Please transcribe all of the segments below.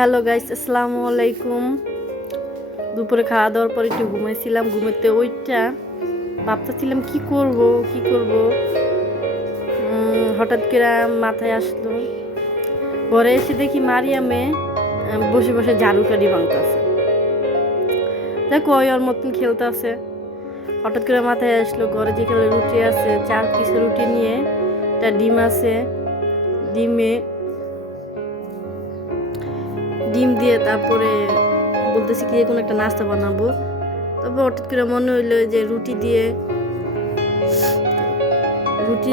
Hello guys, আসসালামু আলাইকুম। দুপুরে খাওয়া দাওয়ার পর একটু ঘুমাইছিলাম। ঘুমাতে ওইটা ভাবতেছিলাম কি করব। হঠাৎ করে মাথায় আসলো, ঘরে এসে দেখি মারিয়ামে বসে বসে ঝাড়ু কাঠি ভাঙতেছে। দেখো ওর মতন খেলতেছে। হঠাৎ করে মাথায় আসলো ঘরে যেখানে রুটি আছে, 4 পিস রুটি নিয়ে একটা ডিম আছে, ডিম দিয়ে তারপরে বলতেছি কি কোনো একটা নাস্তা বানাবো। তারপর হঠাৎ করে মনে হইলো যে রুটি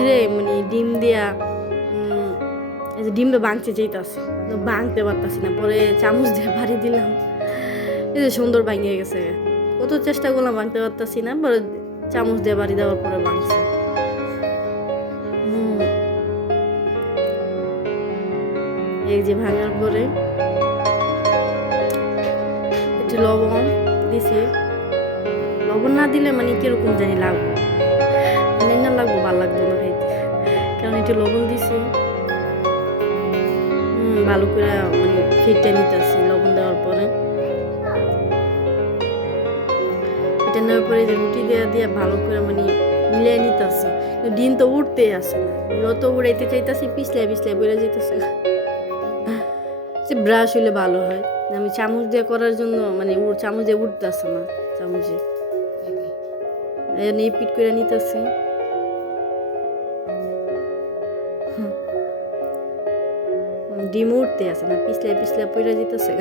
রে মানে ডিম দিয়া এই যে ডিমটা ভাঙতে চাইতেছে, ভাঙতে পারতাছি না। পরে চামচ দিয়ে বাড়ি দিলাম, এই যে সুন্দর ভাঙিয়ে গেছে। কত চেষ্টা করলাম, ভাঙতে পারতাছি না। পরে চামচ দিয়ে বাড়ি দেওয়ার পরে ভাঙছে। এই যে ভাঙার পরে একটু লবণ দিছি। লবণ না দিলে মানে কিরকম জানি লাগবো, না লাগবো, ভালো লাগতো না খাইতে, কারণ একটু লবণ দিছি। ভালো করে মানে ফেটে নিতেছি লবণ দেওয়ার পরে। ফেটে নেওয়ার পরে যে রুটি দিয়ে ভালো করে মানে মিলিয়ে নিতেছি। ডিম তো উঠতেই আসে না, যত উড়াইতে চাইতেছি পিছলে বেড়ে যেতেছে। যে ব্রাশ হলে ভালো হয়। আমি চামচ দিয়ে করার জন্য মানে চামচ দিয়ে উঠতেছে না, চামচে পিট করে নিতেছি। ডিম উঠতে আছে না, পিছলে পড়ে যেতেছে।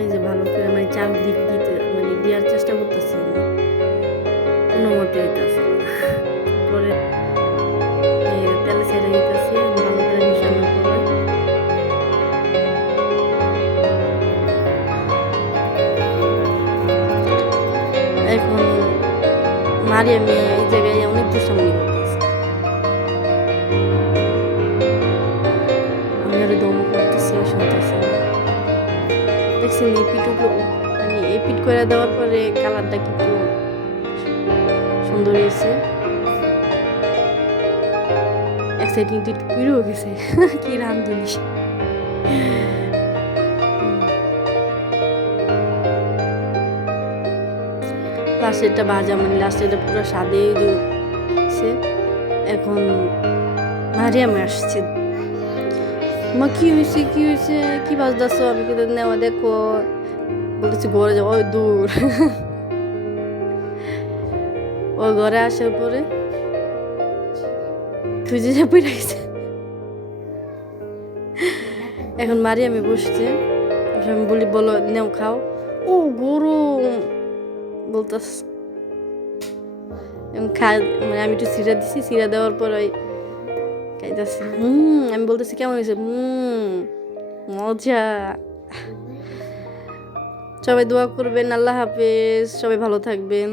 এই যে ভালো করে মানে চারদিক মানে দেওয়ার চেষ্টা করতেছি, কোনো মতে হইতেছে। পরে তেলে ছেড়ে দিতেছি, ভালো করে মিশানোর পরে এখন মারিয়ামে এই জায়গায় অনেক দুষ্টামি করতেছে। আমি আরো দম করতেছি, শুনতেছি। দেখছেন মানে এপিট করে দেওয়ার পরে কালারটা কিন্তু সুন্দর হয়েছে। এক সাইড কিন্তু একটু পিড়েও গেছে। কি রান্ধুনি! লাস্টেরটা ভাজা মানে লাস্টেরটা পুরো স্বাদে দিচ্ছে। এখন মারিয়ামে আসছে, মা কি হয়েছে কি বাজদাস? আমি কিন্তু নেওয়া দেখো বলতেছি ঘরে যাবো, ওই দূর। ও ঘরে আসার পরে খুঁজে পড়ে গেছে। এখন মারিয়ামে বসছে, আমি বলি বলো নেও খাও। ও গরম বলতাস। মানে আমি একটু সিরা দিছি, সিরা দেওয়ার পর ওই খাইতেছি। আমি বলতেছি কেমন হয়েছে? মজা। সবাই দোয়া করবেন। আল্লাহ হাফেজ, সবাই ভালো থাকবেন।